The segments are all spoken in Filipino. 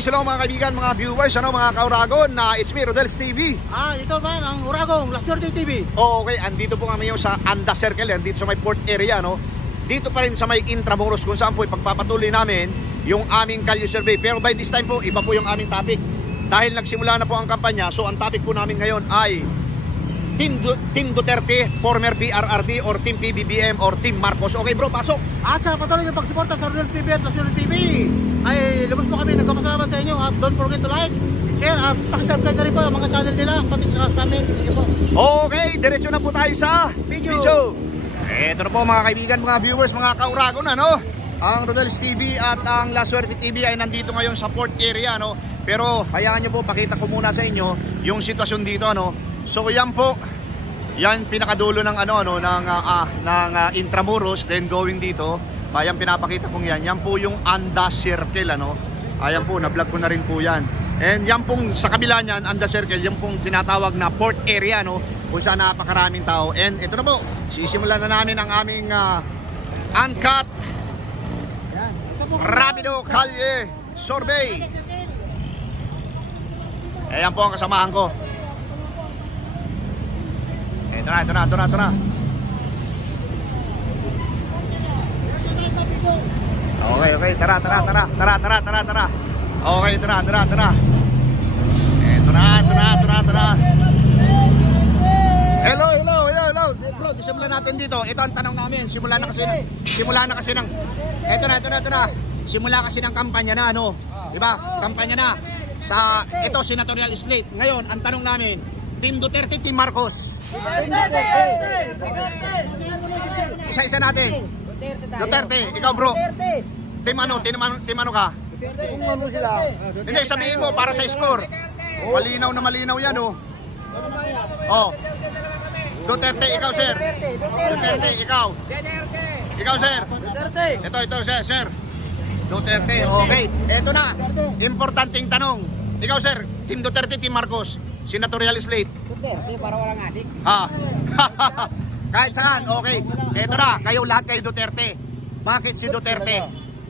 Peace hello mga kaibigan, mga viewers, mga kauragon na it's me, Rodel's TV. Ito ba ang Uragong, La Suerte TV. Okay, andito po kami sa Anda Circle, andito sa may port area, no? Dito pa rin sa may Intramuros kung saan po ipagpapatuloy namin yung aming Kalye Survey. Pero by this time po, iba po yung aming topic. Dahil nagsimula na po ang kampanya, so ang topic po namin ngayon ay Team Duterte, former PRRD, or Team PBBM, or Team Marcos. Okay bro, pasok! At sa patuloy yung pagsuporta sa Rodel's TV at La Suerte TV, ay lubos po kami, nagpapasalamat sa inyo at don't forget to like, share at pakisubscribe na rin po ang mga channel nila, pati sa amin. Okay, diretso na po tayo sa video. Ito na po mga kaibigan, mga viewers, mga kauragon, ano? Ang Rodel's TV at ang La Suerte TV ay nandito ngayon sa port area, no? Pero hayaan nyo po, pakita ko muna sa inyo yung sitwasyon dito, ano? So yan po, yan pinakadulo ng Intramuros, then going dito, ayan pinapakita kong yan. Yan po yung Anda Circle, ano? Ayan po, na-vlog ko na rin po yan. And yan pong sa kabila niyan, Anda Circle, yung pong tinatawag na port area, no? Kung saan napakaraming tao. And ito na po, sisimulan na namin ang aming uncut Rapido Kalye Survey. Ayan po ang kasamahan ko. Ito na. Okay, tara. Okay, tara. Ito na. Hello. Bro, simulan natin dito. Ito ang tanong namin. Simula na kasi ng ito na. Simula kasi ng kampanya na, ano? Diba? Kampanya na. Sa ito senatorial slate. Ngayon, ang tanong namin, Team Duterte, Team Marcos. Isa-isa natin. Duterte, ikaw bro. Team ano ka? Kung ano sila. Hindi, sabihin mo para sa score. Malinaw na malinaw yan, oh. Oh. Duterte, ikaw sir. Duterte, ikaw. Ikaw sir. Ito sir. Duterte, okay. Ito na, importanteng tanong. Ikaw sir, Team Duterte, Team Marcos. Senatorial slate. Duterte, para walang adik. Kahit saan, okay. Ito na, kayo lahat kayo Duterte. Bakit si Duterte?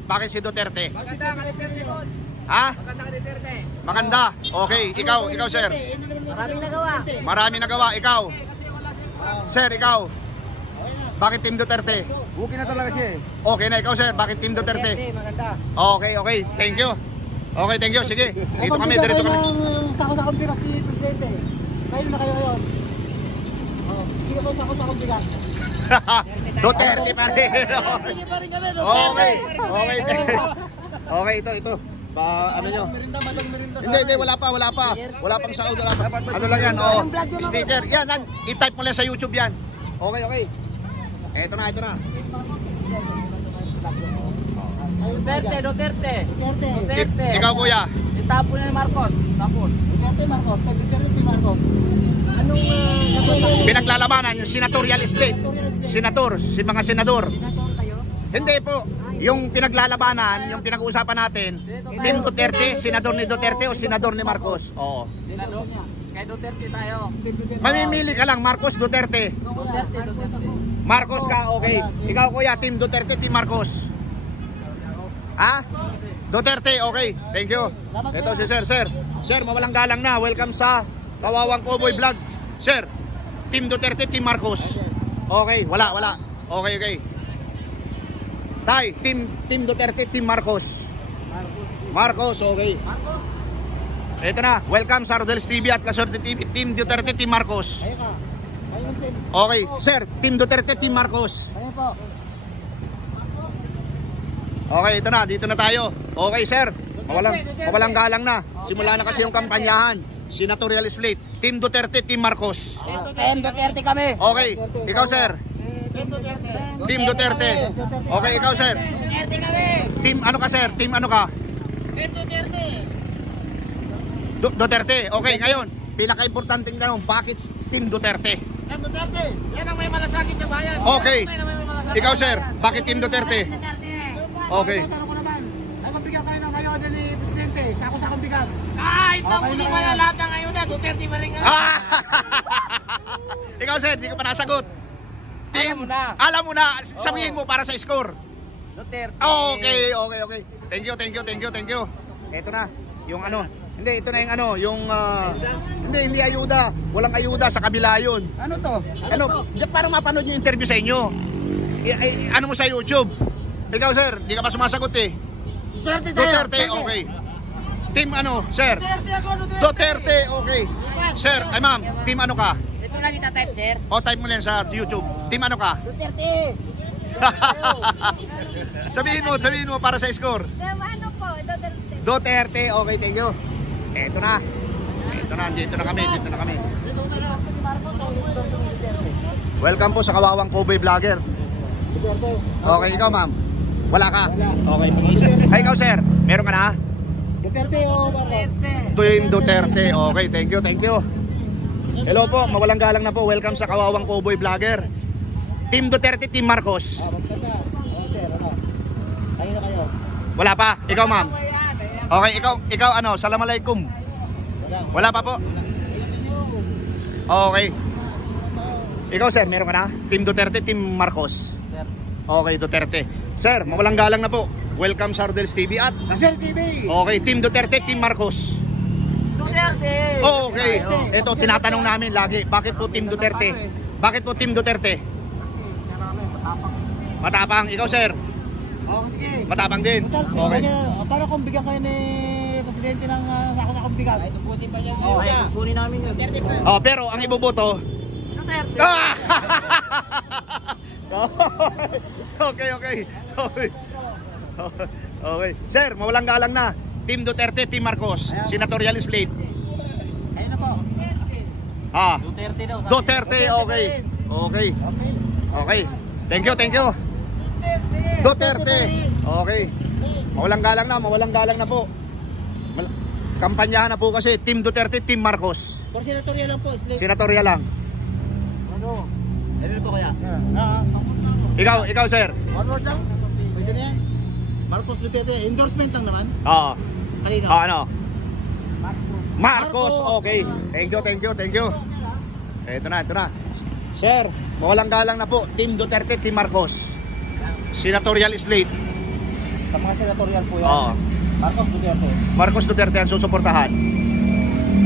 Maganda ka Duterte, boss. Ha? Maganda ka Duterte. Maganda. Okay, ikaw sir. Maraming nagawa, ikaw. Sir, ikaw. Bakit Team Duterte? Okay na talaga siya eh. Okay na, ikaw sir, bakit Team Duterte? Maganda. Okay, thank you. Okay, thank you, sige. Dito kami. Sako-sakong bigas ni Presidente. Kayo na kayo ngayon. Hindi ko sako-sakong bigas. Duterte pa rin. Hindi pa rin kami, Duterte. Okay, ito. Ano nyo? Hindi, wala pa. Wala pang sahod, wala pa. Ano lang yan, sticker. Yan, i-type mo lang sa YouTube yan. Okay. Ito na. Duterte. Ikaw kuya. Itapon na ni Marcos. Duterte, Marcos. Anong Pinaglalabanan yung senatorial slate. Mga senador. Hindi po. Yung pinaglalabanan, yung pinag-uusapan natin, Team Duterte, senador ni Duterte o senador ni Marcos? Oo. Kay Duterte tayo. Mamimili ka lang, Marcos, Duterte. Marcos ka, okay. Ikaw kuya, Team Duterte, Team Marcos. Ha? Duterte, okay. Thank you. Ito si sir. Sir, mawalang galang na. Welcome sa Kawawang Cowboy Vlog. Sir, Team Duterte, Team Marcos. Okay, wala. Okay. Tay, Team Duterte, Team Marcos. Marcos, okay. Ito na, welcome sa Rodel's TV at La Suerte TV. Team Duterte, Team Marcos. Okay, sir, Team Duterte, Team Marcos. Okay, ito na, dito na tayo. Okay, sir, mawalang galang na. Simula na kasi yung kampanyahan. Senatorial slate. Team Duterte, Team Marcos. Team Duterte kami. Okay, ikaw sir. Team Duterte. Okay, ikaw sir. Duterte kami. Team ano ka sir? Team ano ka? Duterte. Duterte. Okay, ngayon, pinaka-importanting tanong, bakit Team Duterte? Team Duterte. Yan ang may malasakit sa bayan. Okay. Ikaw sir, bakit Team Duterte? Okay. Tanong ko naman. Ay, kung bigyan kayo ng ayuda ni Presidente, sako-sakong bigas. Ito, hindi mo na lahat ng ayuda. Duterte pa rin nga. Ikaw sir, hindi ka pa nasagot. Alam mo na, sabihin mo para sa score. Duterte. Okay. Thank you. Ito na. Yung ano, hindi, ito na yung ano, yung, hindi ayuda. Walang ayuda, sa kabila yun. Ano to? Ano, parang mapanood yung interview sa inyo. Ano mo sa YouTube? Ikaw, sir, di ka pa sumasagot eh. Duterte, okay. Team ano, sir? Duterte, okay. Sir, ay ma'am, team ano ka? Ito lang ita-type, sir. O, type mo lang sa YouTube. Team ano ka? Duterte. sabihin mo para sa score. Ano po, Duterte. Duterte, okay, thank you. Eto na, dito na kami. Welcome po sa Kawawang Cowboy Vlogger. Okay, ikaw ma'am. Wala ka? Okay, mag-isa. Ay, ikaw sir, meron ka na? Duterte o Marcos? Team Duterte, okay, thank you. Hello po, mawalang galang na po. Welcome sa Kawawang Cowboy Vlogger. Team Duterte, Team Marcos. Maganda. Sir, ano? Kayo na kayo. Wala pa, ikaw ma'am. Okay, ikaw ano, Assalamualaikum. Wala pa po. Okay. Ikaw sir, meron ka na? Team Duterte, Team Marcos. Okay, Duterte. Sir, mawalang galang na po. Welcome sa Rodel's TV at Nasir TV. okay, Team Duterte, Team Marcos. Duterte. Oh, okay. Ito, tinatanong namin lagi, bakit po Team Duterte? Bakit po Team Duterte? Matapang. Ikaw sir, Oh, sige. matapang din. Okay. Para kung bigyan kayo ni Presidente ng sako-sakong bigas. Ay, tubusin pa niya. Oh, ay, kunin namin yun. Oh, pero ang iboboto, Duterte. ah! Okay. Okay. Sir, mawalang galang na. Team Duterte, Team Marcos. Senatorial slate. Ayun na po. Ah, Duterte daw. Duterte, okay. Okay. Thank you. Duterte. Okay. Mawalang galang na po. Kampanyahan na po kasi Team Duterte, Team Marcos. Por senatorial lang po. Senatorial lang. Ano? Ano po kaya? Ikaw sir. One word lang. Pwede na yan. Marcos Duterte. Endorsement lang naman. Oo. Kanino? Ano? Marcos, okay. Thank you. Ito na. Sir, mawalang galang na po. Team Duterte, Team Marcos. Senatorial slate. Sa mga senatorial po yan. Oo. Marcos Duterte. Marcos Duterte ang susuportahan.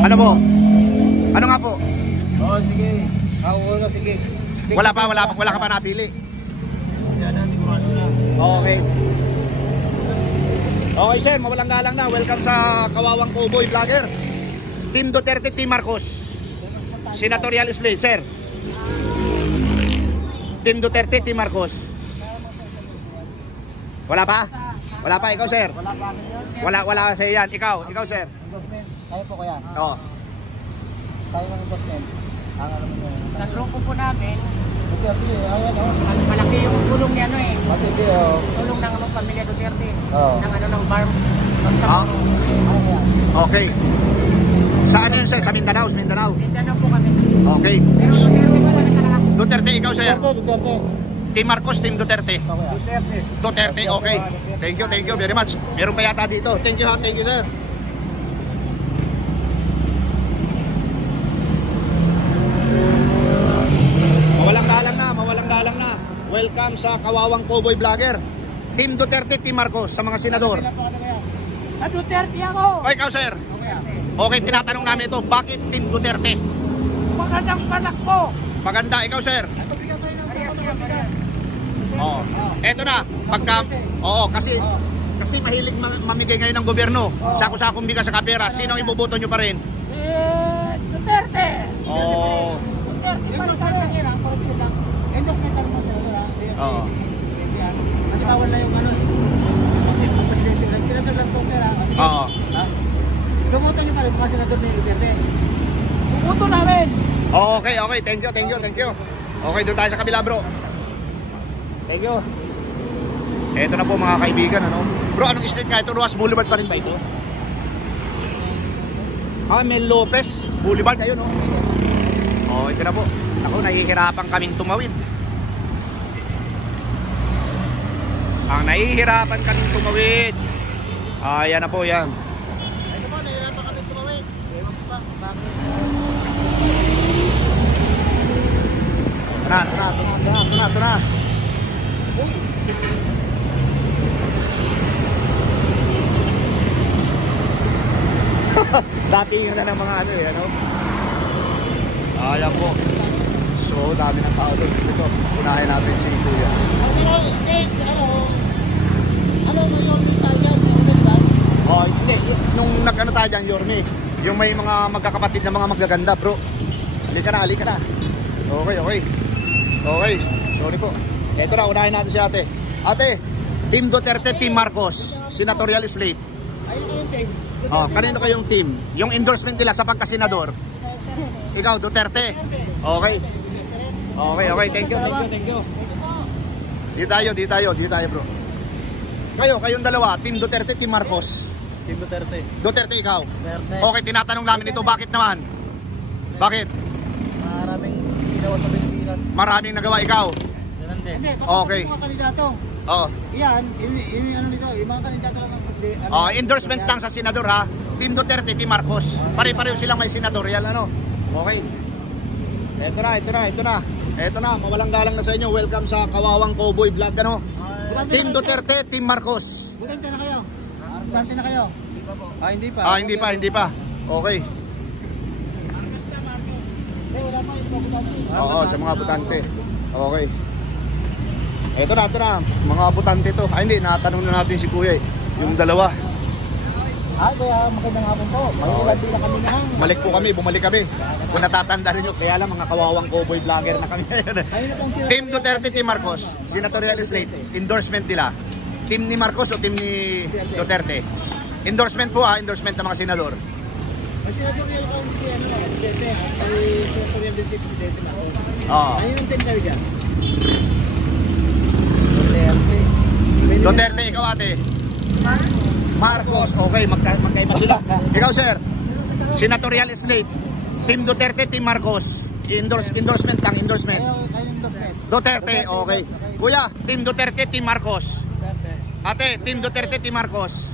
Ano po? Ano nga po? Oo, sige. Oo, sige. Wala ka pa napili. Okay. Okay sir, mawalang galang na. Welcome sa Kawawang Cowboy Vlogger. Team Duterte, Team Marcos. Senatorial slate, sir. Team Duterte, Team Marcos. Wala pa, ikaw sir. Wala sa yan. Ikaw sir. Endorsement. Kaya po kaya. Oo. Tayo ng endorsement. Ang alam mo yun. Sa grupo po namin, Duterte, ayan o. malaki yung tulong niya Matindi o. tulong ng pamilya Duterte. Oo. Ng farm. Ah, okay. Saan yun sir? Sa Mindanao? Mindanao po kami. Okay. Pero Duterte po kami talaga. Duterte, ikaw sir. Duterte. Team Marcos, Team Duterte. Duterte. Duterte, okay. Thank you very much. Meron pa yata dito. Thank you sir. Mawalang galang na. Welcome sa Kawawang Cowboy Vlogger. Team Duterte, Team Marcos sa mga senador. Sa Duterte ako. O ikaw sir. Okay, tinatanong namin ito. Bakit Team Duterte? Magandang panak po. Maganda, ikaw sir. Oo. Eto na, kasi mahilig mamigay ngayon ng gobyerno. Sako-sakong bigas sa kapera. Sino ang iboboto nyo pa rin? Si Duterte. Oo. Endorsement lang yan. Endorsement lang mo sir. Oo. Kasi bawal na yung ano. Kasi ang presidente lang. Senador lang to sir. Sige. Oo. Gumutan nyo pa rin mga senador ni Duterte. Pupunto namin. Okay. Thank you. Okay, doon tayo sa kabila, bro. Thank you. Eto na po mga kaibigan, ano? Bro, anong street nga ito? Ruas Boulevard pa rin ba ito? Mel Lopez Boulevard, ayun, no? Oh, ito na po. Ako, nahihirapan kaming tumawid. Nahihirapan kaming tumawid. Ayan na po, yan. Ito po, nahihirapan kami tumawid. Ewan ko ba? Bakit? Ito na. Dating na ng mga ano eh, ano? Ayan po. So, dami ng tao doon. Ito, unahin natin si Kuya. Ano mo yung Italian? Oh, hindi. Nung nag-ano tayo dyan, Yorme, yung may mga magkakapatid na mga magaganda, bro. Halika na, halika na. Okay, okay. Okay, sorry po. Ito na, unahin natin si ate. Ate, Team Duterte, Team Marcos, senatorial slate. Ayun yung team. Oh, kanino kayong team? Yung endorsement nila sa pagkasenador. Ikaw, Duterte. Okay. Okay, okay. Thank you, thank you, thank you. Di tayo bro. Kayong dalawa, Team Duterte, Team Marcos. Team Duterte. Duterte, ikaw. Duterte. Okay, tinatanong namin ito, bakit naman? Bakit? Maraming ginawa sa Pilipinas. Maraming nagawa, ikaw. Ganun din. Okay. Mga kandidato. Oo. Yan, ano nito, yung mga kandidato lang ang presidente. Oh, endorsement lang sa senador ha. Team Duterte, Team Marcos. Pare-pareho silang may senatorial ano. Okay. Ito na, mawalang galang na sa inyo. Welcome sa Kawawang Cowboy Vlog ano. Team Duterte, Team Marcos. Butante na kayo. Butante na kayo. Hindi pa po. Hindi pa. Hindi pa. Okay. Wala pa yung butante. Oo, sa mga butante. Okay. Ito na. Mga butante to. Hindi, natanong na natin si Kuya eh. Yung dalawa. Kaya magandang hapon po. Magandang na kami na. Bumalik kami. Kung natatandaan niyo, kaya lang mga kawawang cowboy vlogger na kami. Team Duterte, Team Marcos, senatorial slate, endorsement nila. Team ni Marcos o team ni Duterte? Endorsement po endorsement ng mga senador. Ang senador yung si Presidente, ay senatorial din si Presidente na. Oo. Ayun ang team kayo dyan. Duterte, ikaw ate. Marcos, okay, magkaiba sila. Ikaw sir, senatorial slate, Team Duterte, Team Marcos. Endorsement lang, endorsement. Duterte, okay. Kuya, Team Duterte, Team Marcos. Ate, Team Duterte, Team Marcos.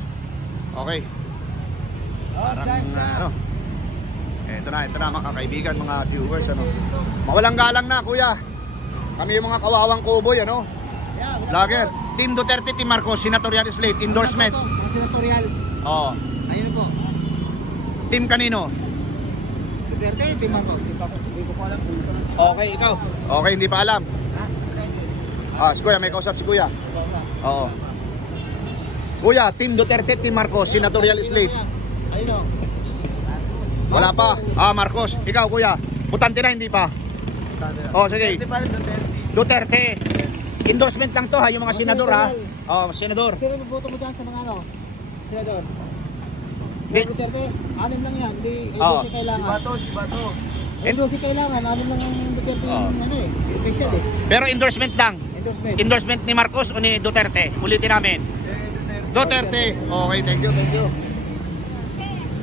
Okay. Parang ano. Ito na mga kaibigan, mga viewers ano. Mawalang galang na kuya. Kami yung mga kawawang cowboy ano. Vlogger. Team Duterte, Team Marcos, senatorial slate, endorsement. Mga senatorial. Oo. Ayun po. Team kanino? Duterte, Team Marcos. Hindi ko pa alam. Okay, ikaw. Okay, hindi pa alam. Si Kuya, may kausap si Kuya. Oo. Kuya, Team Duterte, Team Marcos, senatorial slate. Ayun o. Wala pa. Marcos. Ikaw, Kuya. Butante na, hindi pa. Sige. Duterte. Endorsement lang to yung mga senador senador. Sino may boto mo dyan sa mga ano? Senador? Duterte? 6 lang yan. Hindi kailangan. Si Bato. Hindi kailangan. 6 lang ang Duterte official Pero endorsement lang. Endorsement ni Marcos o ni Duterte? Ulitin namin. Duterte. Okay, thank you.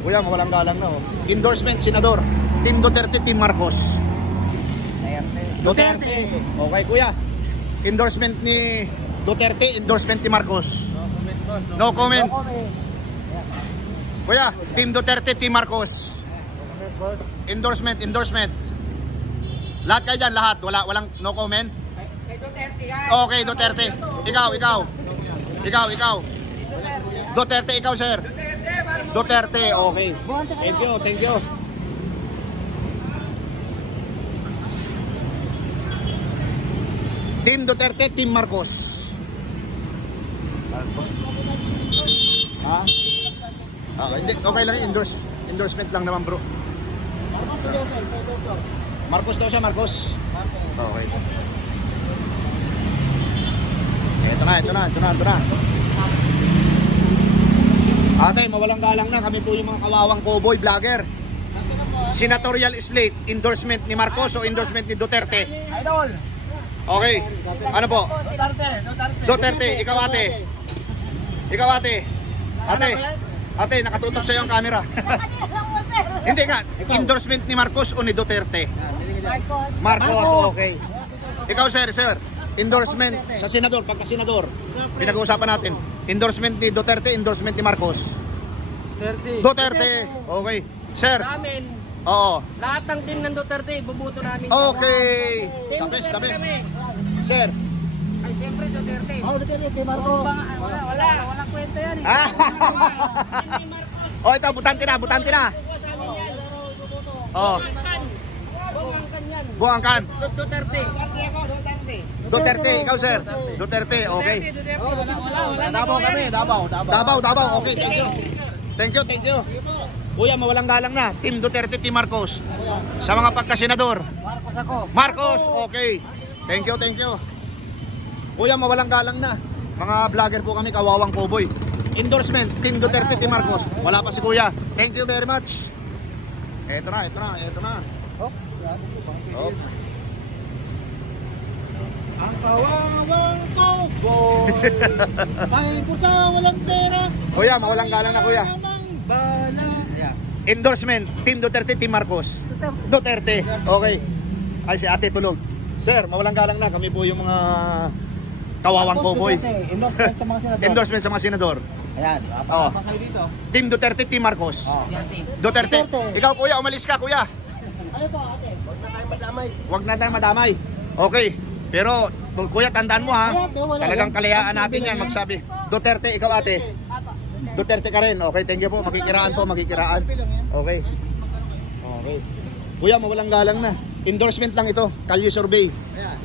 Kuya, mawalang galang na Endorsement, senador. Team Duterte, Team Marcos. Duterte. Okay, kuya. Endorsement ni Duterte, endorsement ni Marcos. No comment. Kuya, Team Duterte, Team Marcos. Endorsement. Lahat kayo dyan, lahat. Walang no comment? Okay, Duterte. Ikaw. Duterte, ikaw, sir. Duterte, okay. Thank you. Team Duterte, Team Marcos. Hindi, okay lang endorsement lang naman, bro. Marcos daw siya, Marcos. Okay. Ito na. Ate, mawalang galang na. Kami po yung mga kawawang cowboy vlogger. Senatorial slate, endorsement ni Marcos o endorsement ni Duterte? Idol. Okay. Ano po? Duterte, ikaw ate. Ate, nakatutok sa iyo ang camera. Hindi nga, endorsement ni Marcos o ni Duterte? Marcos, okay. Ikaw sir, endorsement sa senador, pagka-senador. Pinag-uusapan natin. Endorsement ni Duterte, endorsement ni Marcos? Duterte. Okay. Sir. Namin. Oo. Lahat ng team ng Duterte, bubuto namin. Okay. Team The Duterte best. kami. Sir. Ay, siyempre Duterte. Duterte, Team Marcos. Walang kwenta yan. Oh, ito, butante na, butante na. Oh. Buangkan. Duterte. Duterte, ikaw sir. Duterte, okay. Davao kami, Davao. Davao, okay, thank you. Thank you. Kuya, mawalang galang na. Team Duterte, Team Marcos. Sa mga pagkasenador. Marcos ako. Marcos, okay. Thank you. Kuya, mawalang galang na. Mga vlogger po kami, Kawawang Cowboy. Endorsement, Team Duterte, Team Marcos. Wala pa si Kuya. Thank you very much. Eto na. Oh. Ang Kawawang Cowboy. Kahit po sa walang pera. Kuya, mawalang galang na kuya. Bala. Endorsement, Team Duterte, Team Marcos. Duterte. Okay. Ay, si ate tulog. Sir, mawalang galang na. Kami po yung mga Kawawang Cowboy. Endorsement sa mga senador. Endorsement sa mga senador. Ayan, Oh. apa kayo dito? Team Duterte, Team Marcos. Oh. Duterte. Duterte. Ikaw kuya, umalis ka kuya. Ano po ate? Huwag na tayo madamay. Huwag na tayo madamay. Okay. Pero kuya, tandaan mo ha. Wala Talagang yan. kalayaan natin yan magsabi. Duterte, ikaw ate. Duterte ka rin. Okay, thank you po. Makikiraan po, makikiraan. Okay. Okay. Kuya, mawalang galang na. Endorsement lang ito. Kalye survey. Ayan,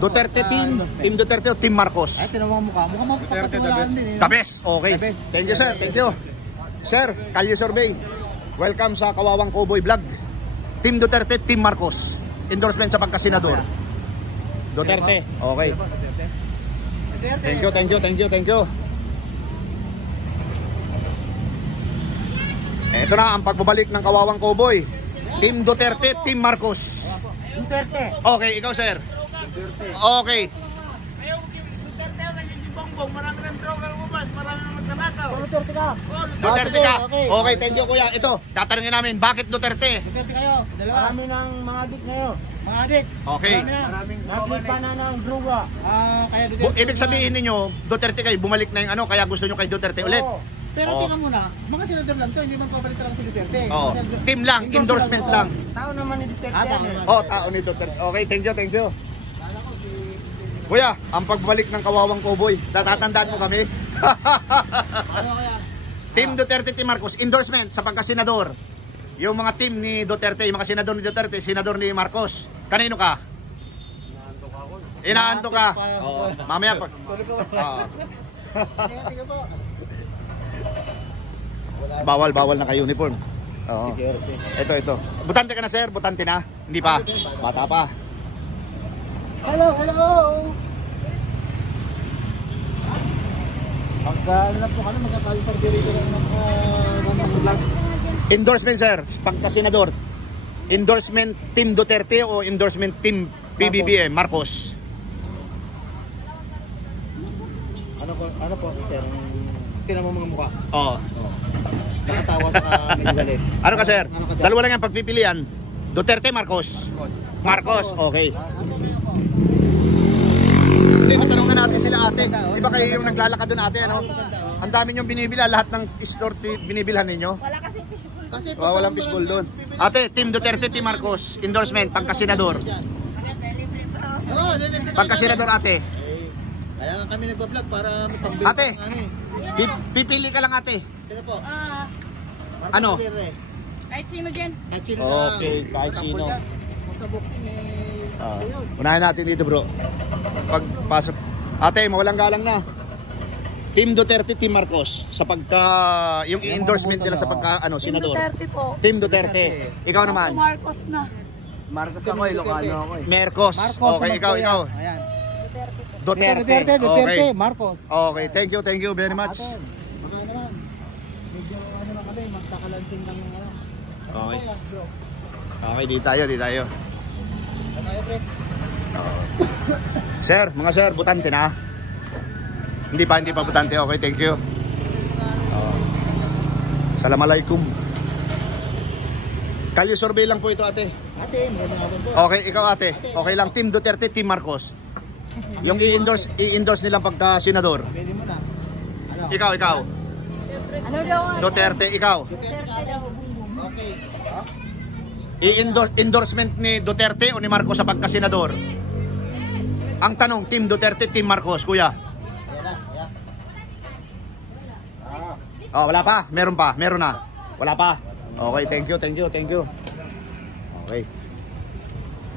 Duterte team, Team Duterte o Team Marcos? Ay, tinawang mukha. Mukhang mapapatuwalaan din. The best. Okay. The best. Thank you sir. Thank you. Sir, Kalye survey. Welcome sa Kawawang Cowboy Vlog. Team Duterte, Team Marcos. Endorsement sa pagkasenador. Duterte. Okay. Thank you. Ito na ang pagbabalik ng Kawawang Cowboy. Team Duterte, Team Marcos. Duterte. Okay, ikaw sir. Okay. Duterte ka. Duterte ka. Okay. Okay, thank you kuya. Ito, tatanungin namin, bakit Duterte? Duterte kayo. Marami ng mga adik ngayon. Mga adik. Okay. Naglipa na ng druga. Kaya Duterte. Ibig sabihin ninyo, Duterte kayo, bumalik na yung ano, kaya gusto nyo kay Duterte ulit. Oo. Pero Oo. tingnan mo na, mga senador lang to, hindi man papalit talaga si Duterte. Oo. Team lang, endorsement lang. Tao naman ni Duterte. Oh, tao ni Duterte. Okay, thank you. Kuya, ang pagbalik ng Kawawang Cowboy, tatatandaan mo kami. Ano kaya? Team Duterte, Team Marcos, endorsement sa pagkasenador. Yung mga team ni Duterte, yung mga senador ni Duterte, senador ni Marcos. Kanino ka? Inaanto ka. Oh, mamaya pag... Tingnan po. Bawal na ka-uniform. Oo. Ito. Butante ka na sir? Butante na? Hindi pa? Bata pa. Hello. Magkano na po kami, magkakaliparderito lang ng vlog. Endorsement sir, pagka-senador. Endorsement Team Duterte o endorsement Team PBBM, Marcos? Ano po, sir? Tingnan mo mga mukha. Oo. Nakatawa sa medyo galit. Ano ka sir? Ano ka dyan? Dalawa lang yung pagpipilian. Duterte, Marcos? Marcos, okay. Hindi, matanungan natin sila ate. Di ba kayo yung naglalakad doon ate, ano? Ang dami niyong binibila, lahat ng store binibilhan ninyo? Wala kasi fishbowl. Kasi Walang fishbowl doon. Ate, Team Duterte, Team Marcos, endorsement, pagkasenador. Pagkasenador ate. Kaya nga kami nagpa-vlog para pambili. Ate, pipili ka lang ate. Sino po? Ano? Kahit sino dyan. Kahit sino lang. Okay, kahit sino. Sa booking Unahin natin dito bro. Pagpasok. Ate, mawalang galang na. Team Duterte, Team Marcos sa pagka yung endorsement nila sa pagka senador. Duterte po. Team Duterte. Ikaw naman. Marcos na. Marcos ako, Ilocano ako eh. Marcos. Marcos. Okay, ikaw. Ayan. Duterte. Duterte, Okay. Marcos. Okay, thank you very much. Ate, baka naman. Medyo lang kami, magkakalansing lang yung ano. Okay. Bro. Okay, di tayo. Tayo, pre. Sir, mga sir, butante na. Hindi pa butante. Okay, thank you. Assalamualaikum. Kalye survey lang po ito ate. Ate, magandang hapon po. Okay, ikaw ate. Okay lang, Team Duterte, Team Marcos. Yung i-endorse nilang pagka-senador. Pwede mo na. Ano? Ikaw. Ano daw? Duterte, ikaw. Duterte daw. Okay. I-endorsement ni Duterte o ni Marcos sa pagka-senador? Ang tanong, Team Duterte, Team Marcos, kuya. Ayan na. Oh, wala pa? Meron pa? Meron na. Wala pa? Okay, thank you, thank you, thank you. Okay.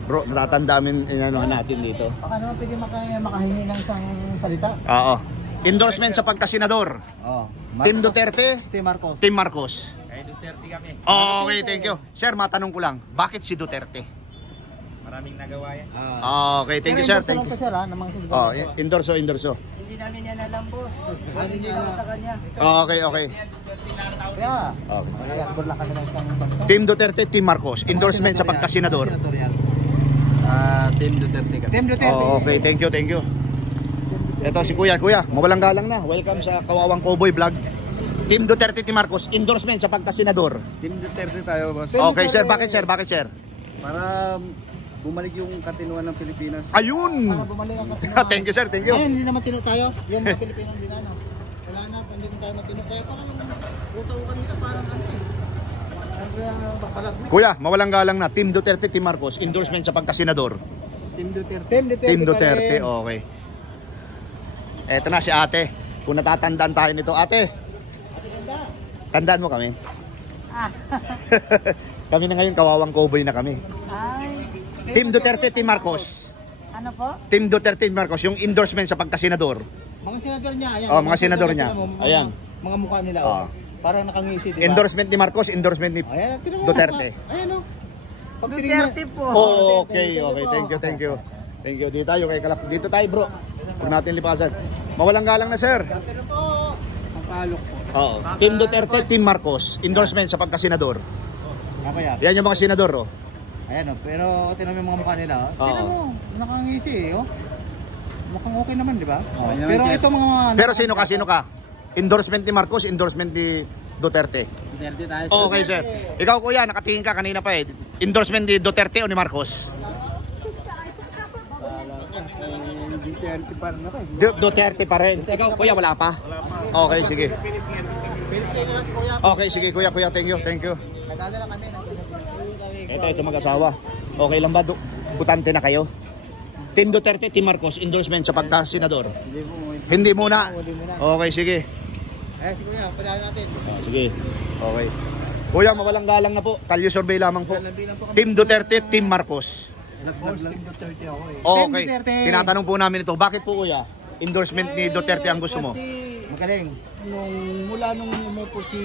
Bro, natatanda natin dito. Baka naman pwede makahingi ng isang salita. Oo. Endorsement sa pagkasenador. Team Duterte, Team Marcos. Team Marcos. Kay Duterte kami. Okay, thank you. Sir, matanong ko lang, bakit si Duterte? Maraming nagawa yan. Okay, thank you, sir. Thank you. Sir, ha, ng mga senador. Oh, endorso. Hindi namin yan alam, boss. Hindi lang sa kanya. Okay. Kaya, Okay. good luck kami ng isang salita. Team Duterte, Team Marcos. Endorsement sa pagkasenador. Team Duterte kami. Team Duterte. Okay, thank you. Ito si Kuya, mawalang galang na. Welcome sa Kawawang Cowboy Vlog. Team Duterte, Team Marcos, endorsement sa pagkasenador. Team Duterte tayo, boss. Okay, sir, bakit sir? Para bumalik yung katinuan ng Pilipinas. Ayun! Para bumalik ang katino. Thank you, sir, thank you. Ngayon, hindi naman tino tayo. Yung mga Pilipinong din ano. Wala na, hindi na tayo matino. Kaya parang utaw kanina, parang ano eh. Kuya, mawalang galang na. Team Duterte, Team Marcos, endorsement sa pagkasenador. Team Duterte. Team Duterte, okay. Eto na si ate. Kung natatandaan tayo nito, ate. Tandaan mo kami. Kami na ngayon, Kawawang Cowboy na kami. Ay, Team Duterte, Team Marcos. ano po? Team Duterte, Team Marcos, yung endorsement sa pagkasenador. Mga senador niya, ayan. Oh, mga senador niya. Ayan. Mga mukha nila, Oh. Parang nakangisi, diba? Endorsement ni Marcos, endorsement ni Ayan, tinan mo, Duterte. Ayan o. Pag Duterte po. Oh, okay. Thank you. Dito tayo kay Kalap. Dito tayo, bro. Huwag natin lipasan. Mawalang galang na, sir. Pero po. Ang palok po. Oo. Team Duterte, Team Marcos, endorsement sa pagkasenador. Ako yan. Yan yung mga senador, oh. Ayan o, pero tinan mo yung mga mukha nila. Oo. Tinan mo, nakangisi eh. Oh. Mukhang okay naman, di ba? Ayun naman, Pero sir. ito mga... Pero sino ka? Endorsement ni Marcos, endorsement ni Duterte. Duterte tayo. Okay, sir. Ikaw, kuya, nakatingin ka kanina pa eh. Endorsement ni Duterte o ni Marcos? Duterte pa rin ako. Duterte pa rin. Ikaw, kuya, wala pa? Okay, sige. Okay, sige, kuya. Thank you. Nagdadala kami ng... Ito mag-asawa. Okay lang ba? Butante na kayo? Team Duterte, Team Marcos, endorsement sa pagka-senador. Hindi muna. Okay, sige. Ayan si Kuya, pala natin. Sige. Okay. Kuya, mawalang galang na po. Kalye survey lamang po. Team Duterte, Team Marcos. Team Duterte ako eh. Okay. Team Duterte. Tinatanong po namin ito. Bakit po, kuya? Endorsement ni Duterte ang gusto mo? Magaling. Mula nung umupo si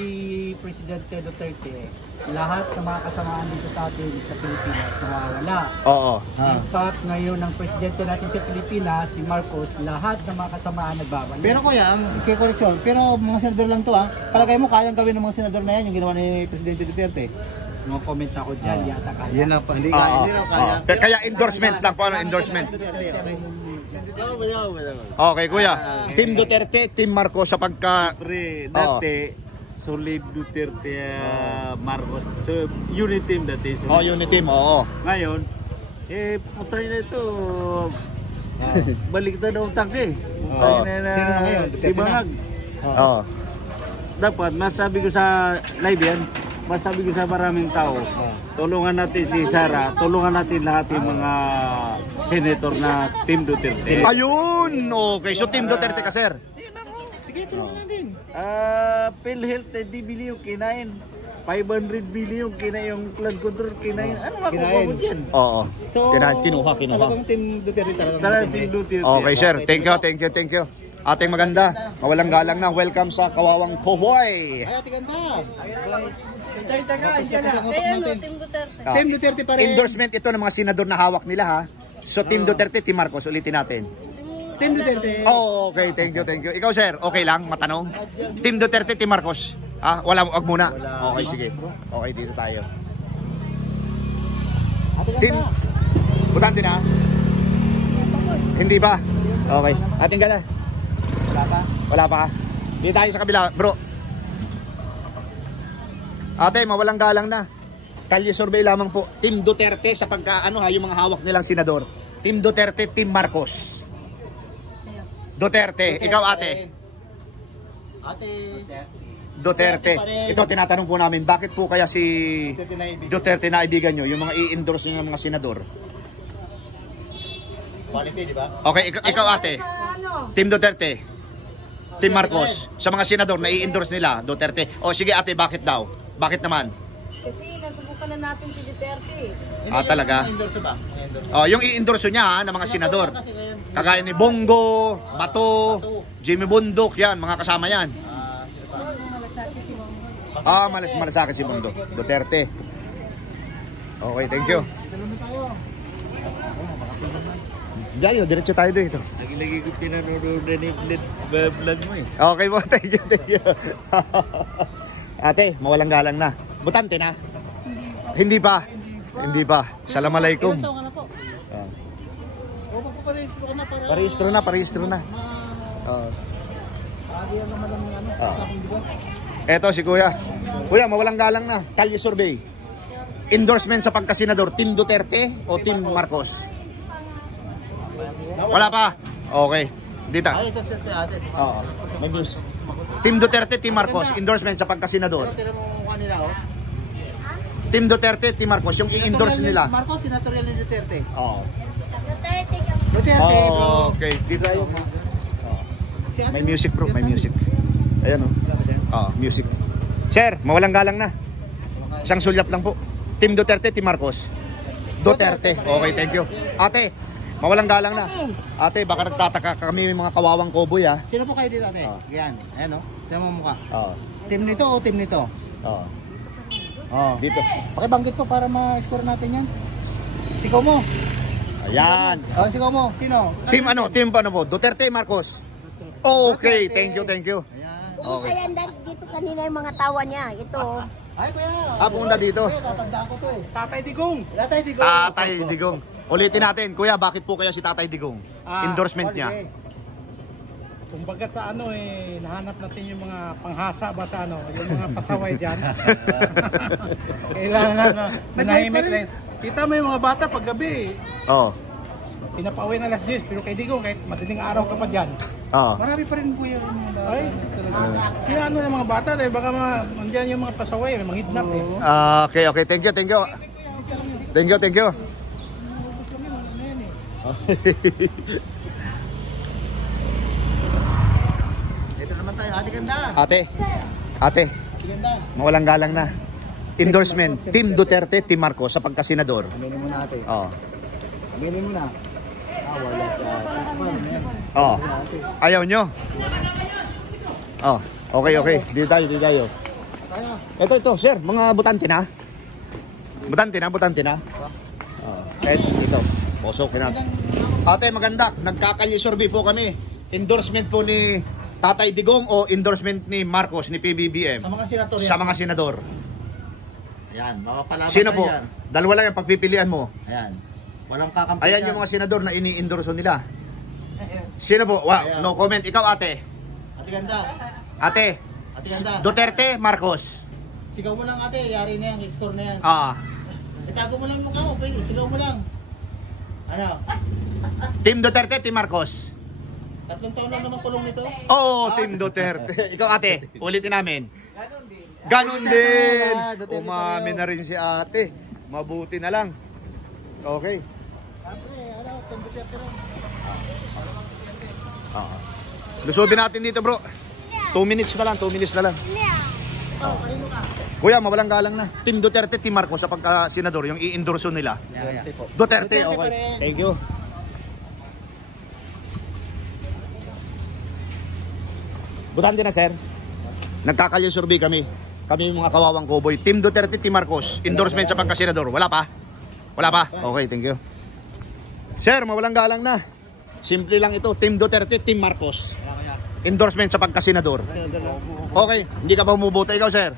Presidente Duterte, lahat ng mga kasamaan dito sa atin sa Pilipinas nawawala. Oo. In fact, ngayon ang presidente natin sa Pilipinas, si Marcos, lahat ng mga kasamaan nagbabalik. Pero Kuya, kikoreksyon, pero mga senador lang to ah. Palagay mo, kayang gawin ng mga senador na yan, yung ginawa ni Presidente Duterte. no comment ako dyan, yata kaya. Yan lang pa, hindi Oo. kaya, hindi lang kaya. Kaya endorsement lang po. Ano, endorsement. Duterte, okay. Okay, kuya. Team Duterte, Team Marcos sa pagka... Pre, dati, solid Duterte, Marcos. So, unit team dati. Oh, unit team, oo. Ngayon, putay na ito. Balik na daw ang tangke. Oo. Sino na ngayon? Si Duterte na? Bangag. Oo. Dapat, masabi ko sa live yan, masabi ko sa maraming tao, tulungan natin si Sara, tulungan natin lahat yung mga senator na Team Duterte. Ayun! Okay, so Team Duterte ka, sir. Sige, tulungan natin. PhilHealth, di bili yung kinain. 500 billion kinain yung flood control kinain. Ano makukuha mo dyan? Oo. So, Kinuha. talagang Team Duterte talagang Tara, natin. Team Duterte. Okay, sir. Thank you. Ating maganda. Mawalang galang na. Welcome sa Kawawang Cowboy. Ay, ate ganda. Kaya ano, Team Duterte. Team Duterte pa rin. Endorsement ito ng mga senador na hawak nila, ha? So, Team Duterte, Team Marcos. Ulitin natin. Team Duterte. Oh, okay. Thank you. Ikaw, sir. Okay lang? Matanong? Team Duterte, Team Marcos. Ah, wag muna. Okay, sige. Okay, dito tayo. Ate Team... ganda. Butante na? Hindi ba? Okay. Ating ganda. Wala pa. Dito tayo sa kabila, bro. Ate, mawalang galang na. Kalye survey lamang po. Team Duterte sa yung mga hawak nilang senador. Team Duterte, Team Marcos. Duterte. Ikaw, ate. Ate. Duterte. Ito, tinatanong po namin, bakit po kaya si Duterte na ibig. Duterte na ibigan nyo, yung mga i-endorse nyo ng mga senador? Quality, di ba? Okay, ikaw ate. Team Duterte. Team Marcos. Sa mga senador na i-endorse nila, Duterte. O sige ate, bakit daw? Bakit naman? Kasi nasubukan na natin si Duterte. Talaga? Endorse ba? Endorse. Oh, yung i-endorse niya ha, ng mga senador. Kasi ngayon, Kagaya ni Bongo, Bato, Jimmy Bundok, yan, mga kasama yan. sino pa? Malasakit si Bongo. Malasakit si Bundok. Duterte. Okay, thank you. Jayo, diretso tayo dito. Lagi-lagi ko pinanonood na vlog mo eh. Okay po, thank you, thank you. Ate, mawalang galang na. Butante na? Hindi pa. Hindi pa. Assalamualaikum. Ilan taon ka na po? Ah. O, magpaparehistro ka na para... Parehistro na. Eto si Kuya. Kuya, mawalang galang na. Kalye survey. Endorsement sa pagkasenador, Team Duterte o Team Marcos? Wala pa. Okay. Dito. Ay, ito si ate. Oo. May news. Team Duterte, Team Marcos, endorsement sa pagkasenador. Tira mo kanila, oh. Team Duterte, Team Marcos, yung i-endorse nila. Marcos, senatorial ni Duterte. Oo. Duterte ka. Duterte, bro. Okay. Dito tayo. Si ate, May music bro, may music. Ayan o. Music. Sir, mawalang galang na. Isang sulyap lang po. Team Duterte, Team Marcos. Duterte. Okay, thank you. Ate, mawalang galang na. Ate, baka nagtataka kami yung mga kawawang koboy ha. Sino po kayo dito, ate? Oh. Yan, ayan, oh. Tignan mo ang mukha. Oo. Team nito o team nito? Oo. Oh. Dito. Pakibanggit po para ma-score natin yan. Sigaw mo. Ayan. Oh, sigaw mo. Sino? Team ano? Team ano po? Duterte, Marcos. Okay, thank you, thank you. Okay. Kaya dito kanina yung mga tawa niya. Ito. Ay, kuya. Punta dito. Kuya, tatandaan ko to eh. Tatay Digong. Tatay Digong. Tatay Digong. Ulitin natin, kuya, bakit po kaya si Tatay Digong? Endorsement niya. Kumbaga sa ano eh, nahanap natin yung mga panghasa ba sa ano, yung mga pasaway dyan. Kailangan na manahimik rin. Kita mo yung mga bata pag gabi, Oo. pinapauwi na alas 10, pero kay Digong kahit madaling araw ka pa dyan. Oo. Marami pa rin po yung Ay, kaya ano ng mga bata, eh, baka nandiyan yung mga pasaway, may manghidnap eh. Okay, okay. Thank you, thank you. Thank you, thank you. Ito naman tayo. Ate ganda. Ate, ate, Ate ganda. mawalang galang na. Endorsement, Team Duterte, Team Marcos sa pagkasenador. Aminin mo na ate. Oo. Aminin mo na. Wala sa... Oo. Ayaw nyo? Okay, okay. Dito tayo, dito tayo. Ito, sir, mga butante na. Butante na. Ito, posok na. Ate, maganda. Nagkakalye survey po kami. Endorsement po ni Tatay Digong o endorsement ni Marcos, ni PBBM? Sa mga senator yan. Sa mga senador. Ayan, mapapalaban Sino tayo po? yan. Dalawa lang yung pagpipilian mo. Ayan. Walang kakampi. Ayan yung mga senador na ini-endorso nila. Sino po? Wow, no comment. Ikaw, ate. Ate ganda. Ate, Ate ganda. Duterte, Marcos. Sigaw mo lang ate. Yari na yan. Score na yan. Itago mo lang yung mukha mo. Pwede. Sigaw mo lang. Ano? Team Duterte, Team Marcos. 3 taon lang naman kulong nito. Oo, Team Duterte. Ikaw, ate, ulitin namin. Ganon din. Duterte Umami tayo. na rin si ate. Mabuti na lang. Okay. Siyempre, ano? Team Duterte rin. Lusubin natin dito, bro. 2 minutes na lang, 2 minutes na lang. Kuya, mawalang galang na. Team Duterte, Team Marcos sa pagka-senador, yung i-endorso nila. Duterte, okay. Thank you. Butante na, sir. Nagkakalye survey kami. Kami yung mga kawawang cowboy. Team Duterte, Team Marcos. Endorsement sa pagka-senador. Wala pa? Wala pa? Okay, thank you. Sir, mawalang galang na. Simple lang ito. Team Duterte, Team Marcos. Endorsement sa pagka-senador. Okay, hindi ka pa bumuboto. Ikaw, sir?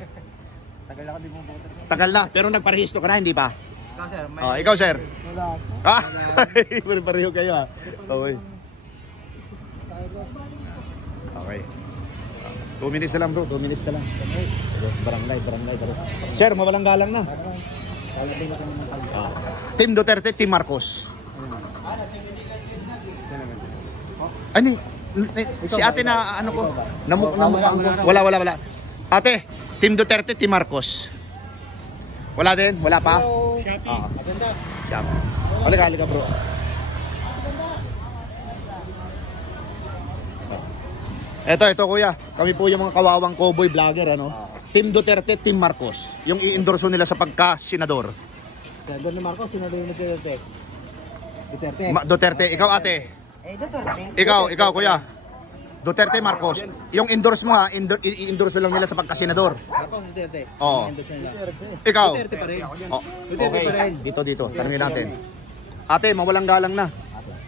Tagal ako di bumuboto. Tagal na, pero nagparehisto ka na, hindi pa? Ikaw sir, may... Ikaw, sir? Pareho kayo ha. Okay. Okay. 2 minutes na lang, bro. 2 minutes na lang. Barangay. Sir, mawalang galang na. Team Duterte, Team Marcos. Ano? Si ate na ano ko? Wala. Ate, Team Duterte, Team Marcos. Wala din? Wala pa? Maganda. Halika, bro. Ito kuya. Kami po yung mga kawawang cowboy vlogger, ano? Team Duterte, Team Marcos. Yung i-endorso nila sa pagka-senador. Senador ni Marcos, senador ni Duterte. Duterte, ikaw ate. Duterte. Ikaw kuya. Duterte, Marcos. Yung endorse mo ha, i-endorso lang nila sa pagka-senador. Marcos, Duterte. Oo. Duterte. Ikaw. Duterte pa rin. Oh, Duterte pa rin. Dito. Tanungin natin. Ate, mawalang galang na.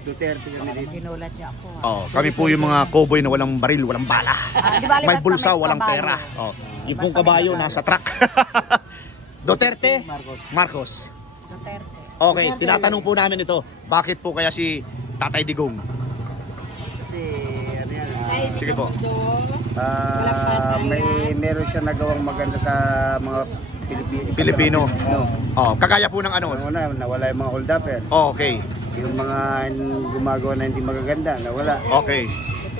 Duterte kami dito. Ginulat niya ako. Oh, kami po yung mga cowboy na walang baril, walang bala. Di ba, May basta bulsa, may walang kabayo. pera. Oh, yung pong kabayo nasa truck. Duterte, Marcos. Duterte. Okay, tinatanong po namin ito. Bakit po kaya si Tatay Digong? Kasi ano yan, Sige po. meron siya nagawang maganda sa mga Pilipino. Oh, kagaya po ng ano. Una, nawala yung mga hold-upper. Oh, okay. Yung mga gumagawa na hindi magaganda, nawala. Okay.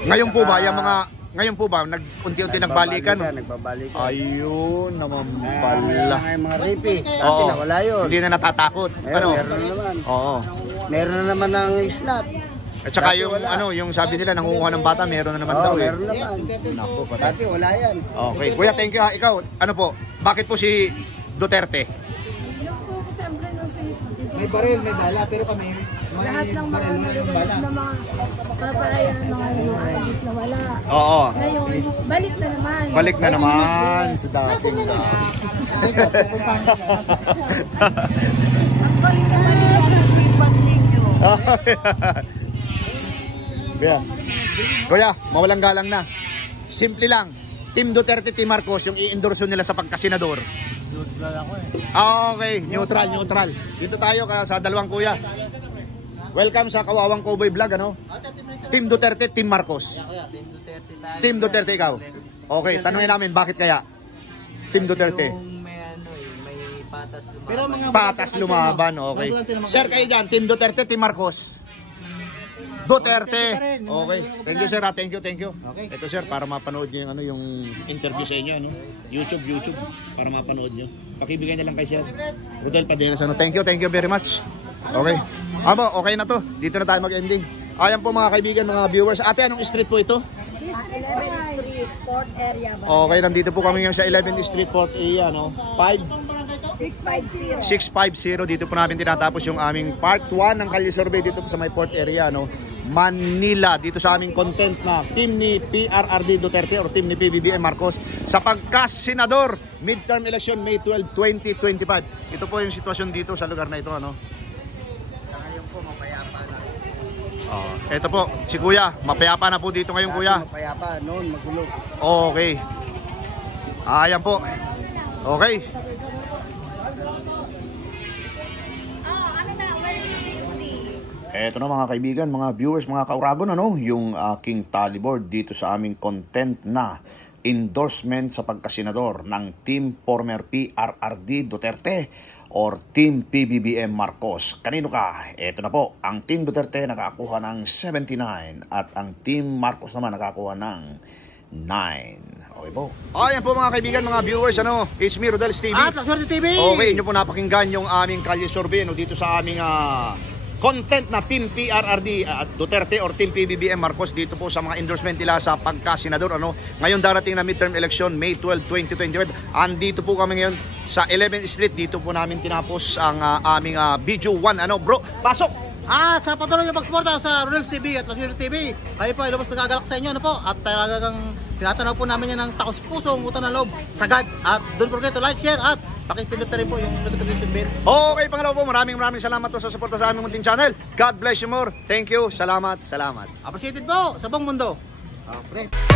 Ngayon po ba nag-unti-unti nagbalikan? Nagbabalikan. Ayun naman Wala pala. nga yung mga rape eh. Dati Oo. nawala yun. Hindi na natatakot. Ano? Meron na naman. Oo. Meron na naman ng snap. At saka Dati yung wala. yung sabi nila nangunguha ng bata, meron na naman Oo, daw eh. meron naman. Naku, patay. Dati wala yan. Okay. Kuya, thank you ha. Ikaw, ano po? Bakit po si Duterte? May baril, may bala, pero kami, Lahat ng mga nagagalit na mga papalayan ng mga adik na wala. Oo. Ngayon, balik na naman. Balik na naman sa dating na. Balik na naman sa sipag ninyo. Kuya, mawalang galang na. Simple lang. Team Duterte, Team Marcos, yung i-endorso nila sa pagkasenador. Okay, neutral. Dito tayo sa dalawang kuya. Welcome sa Kawawang Cowboy Vlog, ano? Team Duterte, Team Marcos. Team Duterte ikaw. Okay, tanungin namin bakit kaya Team Duterte? May patas lumaban. pero mga Patas lumaban, okay. Sir, kayo dyan, Team Duterte, Team Marcos. Duterte. Okay. Thank you sir, thank you. Ito sir, para mapanood niyo yung interview sa inyo, ano? YouTube para mapanood niyo. Pakibigay na lang kay sir. Rodel Paderas, ano? Thank you very much. Okay. Amo, okay na to. Dito na tayo mag-ending. Ayan po mga kaibigan, mga viewers. Ate, anong street po ito? 11th Street, Port Area. Okay, nandito po kami ngayon sa 11th Street, Port Area, no? 650. 650. Dito po namin tinatapos yung aming part 1 ng Kalye Survey dito po sa may Port Area, no? Manila. Dito sa aming content na team ni PRRD Duterte or team ni PBBM Marcos sa pagka-senador midterm election May 12, 2025. Ito po yung sitwasyon dito sa lugar na ito, ano? Ngayon po, mapayapa na. Ito po, si Kuya. Mapayapa na po dito ngayon, Kuya. Mapayapa, noon magulo. Okay. Ayan po. Okay. Eto na mga kaibigan, mga viewers, mga kauragon, ano, yung aking tallyboard dito sa aming content na endorsement sa pagkasenador ng Team former PRRD Duterte or Team PBBM Marcos. Kanino ka? Eto na po, ang Team Duterte nakakuha ng 79 at ang Team Marcos naman nakakuha ng 9. Okay po. Ayan po mga kaibigan, mga viewers, ano, it's me, Rodels TV. Swerte TV! Okay, inyo po napakinggan yung aming Kalye Survey, no, dito sa aming content na Team PRRD Duterte or Team PBBM Marcos dito po sa mga endorsement nila sa pagka-senador, ano. Ngayon darating na midterm election May 12, 2025. Andito po kami ngayon sa 11th Street. Dito po namin tinapos ang aming video 1, ano, bro. Pasok. Sa patuloy na pagsuporta sa Rodels TV at Lasir TV. Kayo po ay lubos nagagalak sa inyo, ano po? At talagang tinatanaw po namin yan ng taos puso, utang ng loob, sagad. At don't forget to like, share at pakipindot na rin po yung notification bell. Okay, pangalawa po, maraming salamat po sa suporta sa aming munting channel. God bless you more. Thank you. Salamat. Appreciated po sa buong mundo. Pre.